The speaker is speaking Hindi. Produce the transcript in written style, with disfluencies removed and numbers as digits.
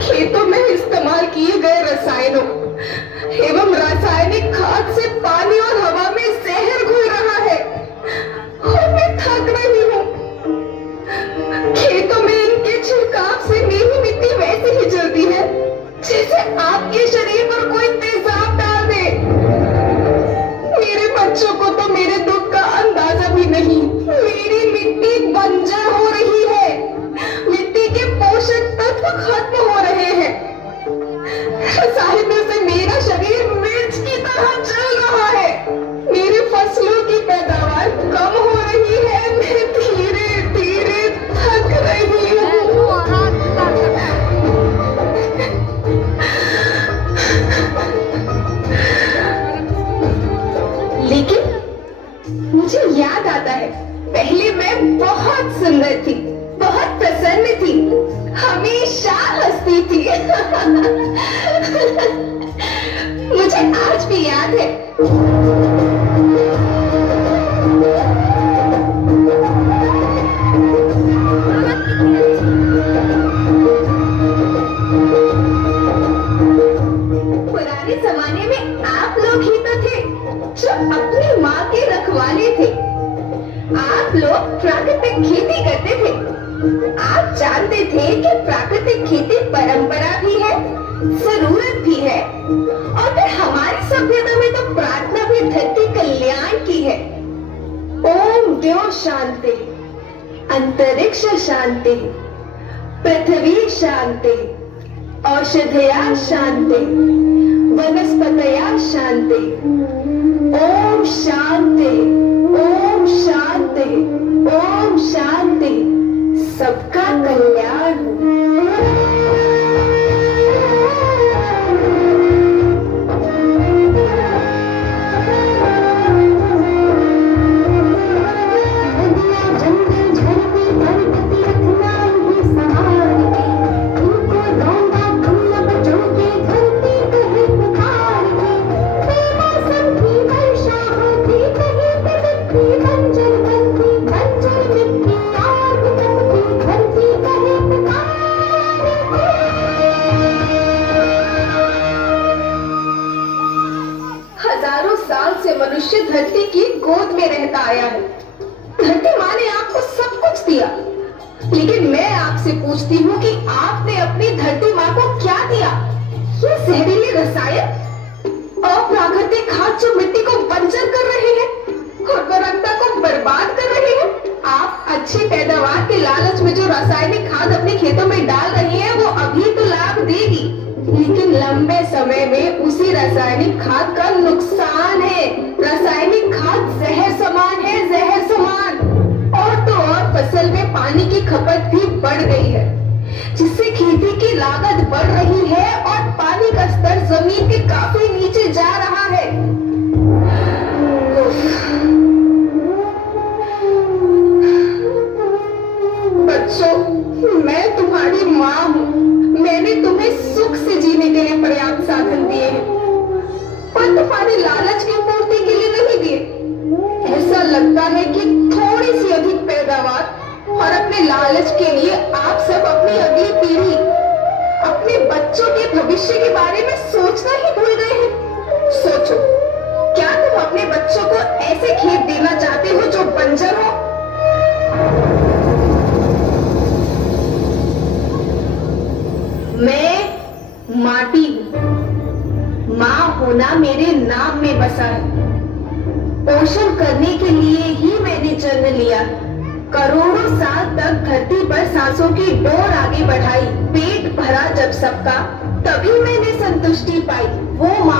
खेतों में इस्तेमाल किए गए रसायनों एवं रासायनिक खाद से पानी और हवा में जहर घुल रहा है और मैं थक रही हूँ। खेतों में इनके छिड़काव से मेरी मिट्टी वैसे ही जलती है जैसे आपके शरीर पर कोई तेजाब डाल दे। मेरे बच्चों को तो मेरे दुख का अंदाजा भी नहीं। मेरी मिट्टी बंजर हो रही है, मिट्टी के पोषक तत्व खत्म हो रहे हैं। रसायनों से मेरा शरीर मिर्च की तरह जल रहा है। मेरी फसलों की पैदावार कम हो रही है। मैं धीरे धीरे थक रही हूँ। लेकिन मुझे याद आता है, पहले मैं बहुत सुंदर थी, बहुत प्रसन्न थी, हमेशा हंसती थी। मुझे आज भी याद है। पुराने जमाने में आप लोग ही तो थे जो अपनी माँ के रखवाले थे। आप लोग प्राकृतिक खेती करते थे। आप जानते थे कि प्राकृतिक खेती परंपरा भी है, जरूरत भी है, और फिर हमारी सभ्यता में तो प्रार्थना भी धरती कल्याण की है। ओम द्यो शांति, अंतरिक्ष शांति, पृथ्वी शांति, औषधया शांति, वनस्पतया शांति। ओम शांति, ओम शांति, ओम शांति। सबका कल्याण हो। हजारों साल से मनुष्य धरती की गोद में रहता आया है। धरती माँ ने आपको सब कुछ दिया, लेकिन मैं आपसे पूछती हूँ कि आपने अपनी धरती माँ को क्या दिया? ये जहरीले रसायन, अप्राकृतिक खाद जो मिट्टी को बंजर कर रहे हैं, उर्वरकता को बर्बाद कर रहे हैं। आप अच्छी पैदावार के लालच में जो रासायनिक खाद अपने खेतों में डाल रही हैं, वो अभी तो लाभ देगी, लेकिन लंबे समय में उसी रासायनिक खाद का नुकसान है। रासायनिक खाद जहर समान है, जहर समान। और तो और फसल में पानी की खपत भी बढ़ गई है, जिससे खेती की लागत बढ़ रही है और पानी का स्तर जमीन के काफी नीचे जा रहा है। बच्चों, मैं तुम्हारी माँ हूँ। मैंने तुम्हें सुख से जीने के लिए पर्याप्त साधन दिए हैं, पर तुम्हारे लालच की पूर्ति के लिए नहीं दिए। ऐसा लगता है कि थोड़ी सी अधिक पैदावार और अपने लालच के लिए आप सब अपनी अगली पीढ़ी, अपने बच्चों के भविष्य के बारे में सोचना ही भूल गए हैं। सोचो, क्या तुम अपने बच्चों को ऐसे खेत देना चाहते हो जो बंजर हो? मैं माटी हूँ। माँ होना मेरे नाम में बसा है। पोषण करने के लिए ही मैंने जन्म लिया। करोड़ों साल तक धरती पर सांसों की डोर आगे बढ़ाई। पेट भरा जब सबका, तभी मैंने संतुष्टि पाई। वो